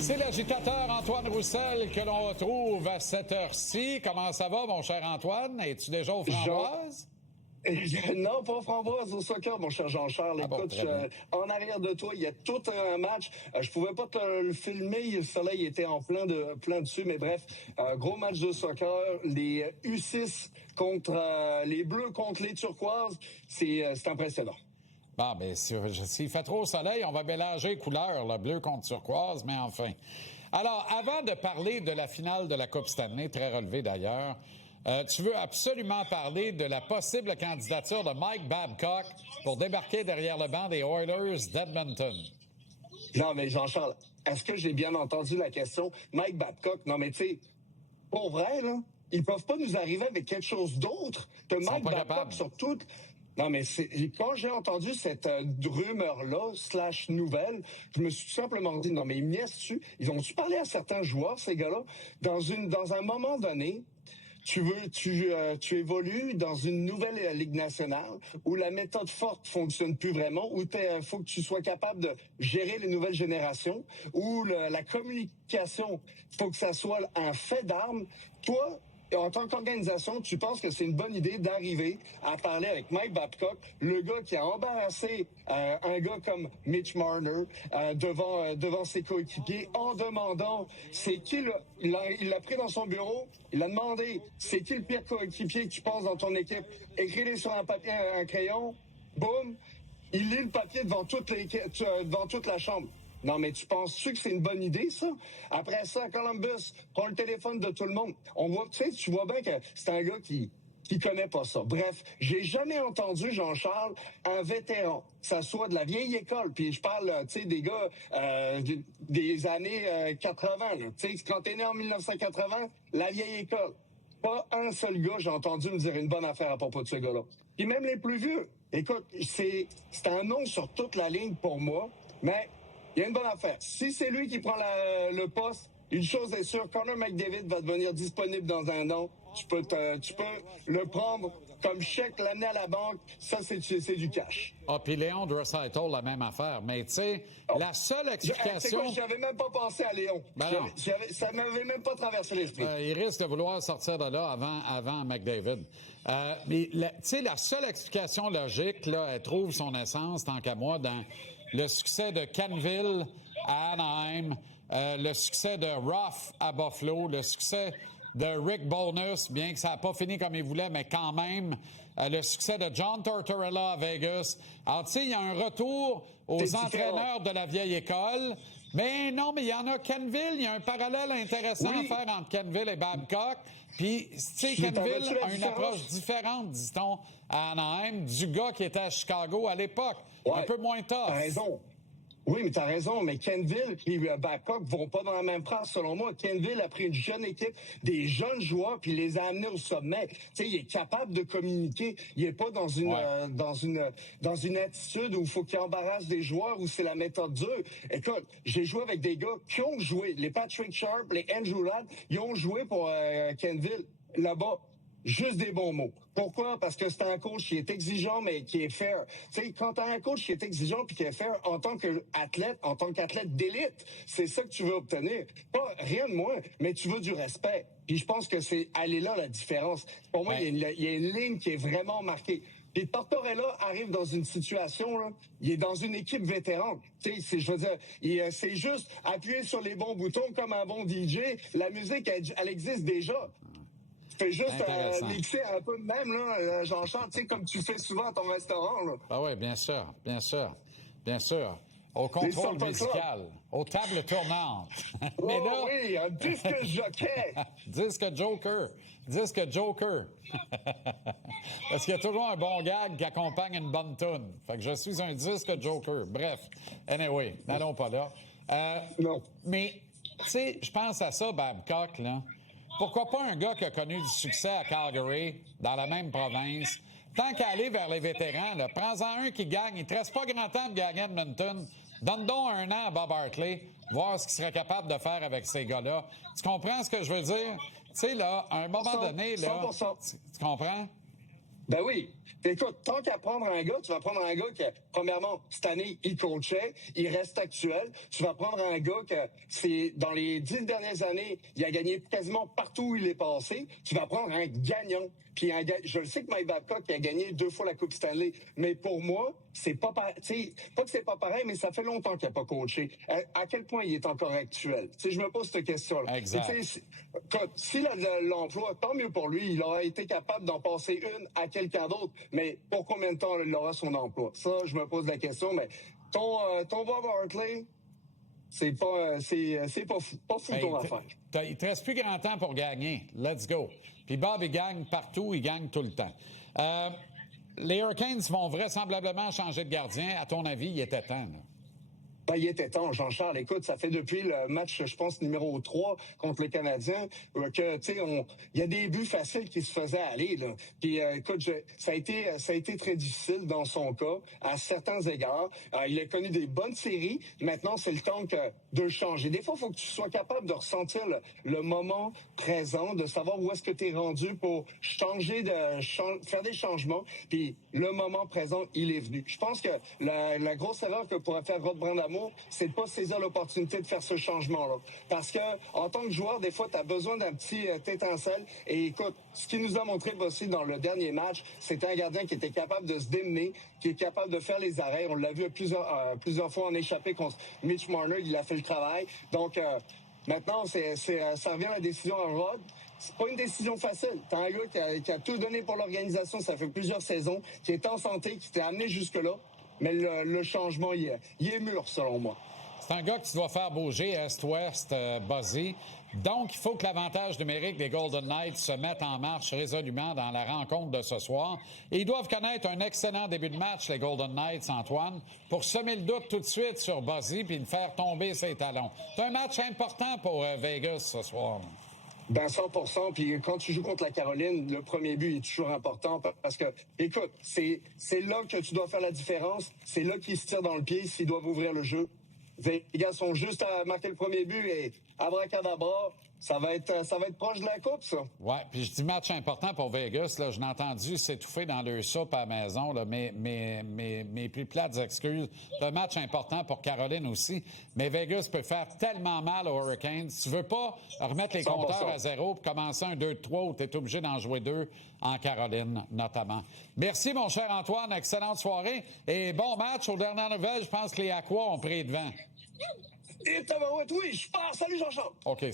C'est l'agitateur Antoine Roussel que l'on retrouve à cette heure-ci. Comment ça va, mon cher Antoine? Es-tu déjà aux framboises? Non, pas framboise au soccer, mon cher Jean-Charles. Écoute, en arrière de toi, il y a tout un match. Je pouvais pas te le filmer, le soleil était en plein dessus, mais bref, gros match de soccer. Les U6 contre les Bleus contre les Turquoises, c'est impressionnant. Bon, ben, s'il fait trop soleil, on va mélanger couleurs, le bleu contre turquoise, mais enfin. Alors, avant de parler de la finale de la Coupe Stanley, très relevée d'ailleurs, tu veux absolument parler de la possible candidature de Mike Babcock pour débarquer derrière le banc des Oilers d'Edmonton. Non, mais Jean-Charles, est-ce que j'ai bien entendu la question? Mike Babcock, non, mais tu sais, pour vrai, là, ils peuvent pas nous arriver avec quelque chose d'autre que Mike Babcock sur toute... Non, mais quand j'ai entendu cette rumeur-là, /nouvelle, je me suis tout simplement dit, non, mais ils me niaisent-tu? Ils ont-tu parlé à certains joueurs, ces gars-là? Dans un moment donné, tu évolues dans une nouvelle Ligue nationale où la méthode forte fonctionne plus vraiment, où faut que tu sois capable de gérer les nouvelles générations, où la communication, faut que ça soit un fait d'armes. Toi, en tant qu'organisation, tu penses que c'est une bonne idée d'arriver à parler avec Mike Babcock, le gars qui a embarrassé un gars comme Mitch Marner devant ses coéquipiers en demandant c'est qui il l'a pris dans son bureau, il a demandé c'est qui le pire coéquipier que tu penses dans ton équipe, écris-les sur un papier, un crayon, boum, il lit le papier devant toute la chambre. Non, mais tu penses-tu que c'est une bonne idée, ça? Après ça, Columbus prend le téléphone de tout le monde. Tu vois bien que c'est un gars qui connaît pas ça. Bref, j'ai jamais entendu, Jean-Charles, un vétéran, que ça soit de la vieille école, puis je parle, tu sais, des gars des années 80, là. Tu sais, quand t'es né en 1980, la vieille école. Pas un seul gars, j'ai entendu me dire une bonne affaire à propos de ce gars-là. Puis même les plus vieux. Écoute, c'est un nom sur toute la ligne pour moi, mais il y a une bonne affaire. Si c'est lui qui prend le poste, une chose est sûre, Connor McDavid va devenir disponible dans un an. Tu peux le prendre comme chèque, l'amener à la banque. Ça, c'est du cash. Ah, puis Léon Draisaitl, la même affaire. Mais tu sais, la seule explication... J'avais même pas pensé à Léon. Ça m'avait même pas traversé l'esprit. Il risque de vouloir sortir de là avant McDavid. Mais tu sais, la seule explication logique, là, elle trouve son essence, tant qu'à moi, dans le succès de Canville à Anaheim, le succès de Ruff à Buffalo, le succès de Rick Bowness, bien que ça n'a pas fini comme il voulait, mais quand même, le succès de John Tortorella à Vegas. Alors, tu sais, il y a un retour aux entraîneurs de la vieille école. Mais non, mais il y en a Canville, il y a un parallèle intéressant à faire entre Canville et Babcock. Puis, tu sais, Canville a une approche différente, dit-on, à Anaheim, du gars qui était à Chicago à l'époque. Ouais, un peu moins tough. T'as raison. Oui, mais t'as raison, mais Canville et Babcock vont pas dans la même phrase, selon moi. Canville a pris une jeune équipe, des jeunes joueurs, puis les a amenés au sommet. Tu sais, il est capable de communiquer. Il est pas dans une dans une attitude où il faut qu'il embarrasse des joueurs, où c'est la méthode dure. Écoute, j'ai joué avec des gars qui ont joué, les Patrick Sharp, les Andrew Ladd, ils ont joué pour Canville là-bas. Juste des bons mots. Pourquoi? Parce que c'est un coach qui est exigeant, mais qui est fair. Tu sais, quand t'as un coach qui est exigeant puis qui est fair en tant qu'athlète d'élite, c'est ça que tu veux obtenir. Pas rien de moins, mais tu veux du respect. Puis je pense que elle est là la différence. Pour moi, il y a une ligne qui est vraiment marquée. Puis Tortorella arrive dans une situation, là, il est dans une équipe vétéran. Tu sais, je veux dire, c'est juste appuyer sur les bons boutons comme un bon DJ. La musique, elle existe déjà. Fais juste mixer un peu de même, là, Jean-Charles, tu sais, comme tu fais souvent à ton restaurant, là. Ah oui, bien sûr, bien sûr, bien sûr. Au contrôle musical, aux tables tournantes. Mais là... oui, un disque jockey. Disque Joker. Parce qu'il y a toujours un bon gag qui accompagne une bonne toune. Fait que je suis un disque Joker. Bref, anyway, n'allons pas là. Non. Mais, tu sais, je pense à ça, Babcock, là. Pourquoi pas un gars qui a connu du succès à Calgary, dans la même province? Tant qu'à aller vers les vétérans, là, prends-en un qui gagne. Il te reste pas grand temps de gagner Edmonton. Donne donc un an à Bob Hartley, voir ce qu'il serait capable de faire avec ces gars-là. Tu comprends ce que je veux dire? Tu sais, là, à un moment donné, là... 100%. Tu comprends? Ben oui. Écoute, tant qu'à prendre un gars, tu vas prendre un gars qui, premièrement, cette année, il coachait, il reste actuel. Tu vas prendre un gars que dans les 10 dernières années, il a gagné quasiment partout où il est passé. Tu vas prendre un gagnant. Puis je le sais que Mike Babcock a gagné 2 fois la Coupe Stanley, mais pour moi, c'est pas pas que c'est pas pareil, mais ça fait longtemps qu'il n'a pas coaché. À quel point il est encore actuel? T'sais, je me pose cette question-là. Exact. S'il a l'emploi, tant mieux pour lui. Il aura été capable d'en passer une à quelqu'un d'autre, mais pour combien de temps il aura son emploi? Ça, je me pose la question, mais ton Bob Hartley, c'est pas fou ton affaire. Il te reste plus grand temps pour gagner. Let's go. Puis Bob, il gagne partout, il gagne tout le temps. Les Hurricanes vont vraisemblablement changer de gardien. À ton avis, il était temps, là? Ben, il était temps, Jean-Charles. Écoute, ça fait depuis le match, je pense, numéro 3 contre les Canadiens, que, tu sais, il y a des buts faciles qui se faisaient aller, là. Puis, écoute, ça a été très difficile dans son cas, à certains égards. Il a connu des bonnes séries. Maintenant, c'est le temps de changer. Des fois, il faut que tu sois capable de ressentir le moment présent, de savoir où est-ce que tu es rendu pour faire des changements. Puis, le moment présent, il est venu. Je pense que la grosse erreur que pourrait faire Rod Brind'Amour, c'est de pas saisir l'opportunité de faire ce changement-là. Parce que, en tant que joueur, des fois, tu as besoin d'un petit étincelle. Et écoute, ce qu'il nous a montré aussi dans le dernier match, c'était un gardien qui était capable de se démener, qui est capable de faire les arrêts. On l'a vu plusieurs fois en échappé contre Mitch Marner. Il a fait le travail. Donc, maintenant, ça revient à la décision à Rod. C'est pas une décision facile. T'as un gars qui a tout donné pour l'organisation. Ça fait plusieurs saisons, qui est en santé, qui t'est amené jusque-là. Mais le changement, il est mûr, selon moi. C'est un gars que tu dois faire bouger est-ouest, buzzé. Donc, il faut que l'avantage numérique des Golden Knights se mette en marche résolument dans la rencontre de ce soir. Et ils doivent connaître un excellent début de match, les Golden Knights, Antoine, pour semer le doute tout de suite sur Buzzy puis le faire tomber ses talons. C'est un match important pour Vegas ce soir. Ben 100%. Puis quand tu joues contre la Caroline, le premier but est toujours important parce que, écoute, c'est là que tu dois faire la différence. C'est là qu'ils se tirent dans le pied s'ils doivent ouvrir le jeu. Vegas sont juste à marquer le premier but et abracadabra, ça va être proche de la coupe, ça. Oui, puis je dis match important pour Vegas. Là, je l'ai entendu s'étouffer dans leur soupe à la maison. Là, mes plus plates excuses. C'est un match important pour Caroline aussi. Mais Vegas peut faire tellement mal aux Hurricanes. Tu veux pas remettre les 100%. Compteurs à zéro pour commencer un 2-3 où tu es obligé d'en jouer 2 en Caroline, notamment. Merci, mon cher Antoine. Excellente soirée. Et bon match. Aux dernières nouvelles, je pense que les Aquas ont pris devant. Et oui, je pars. Salut, Jean-Charles. OK.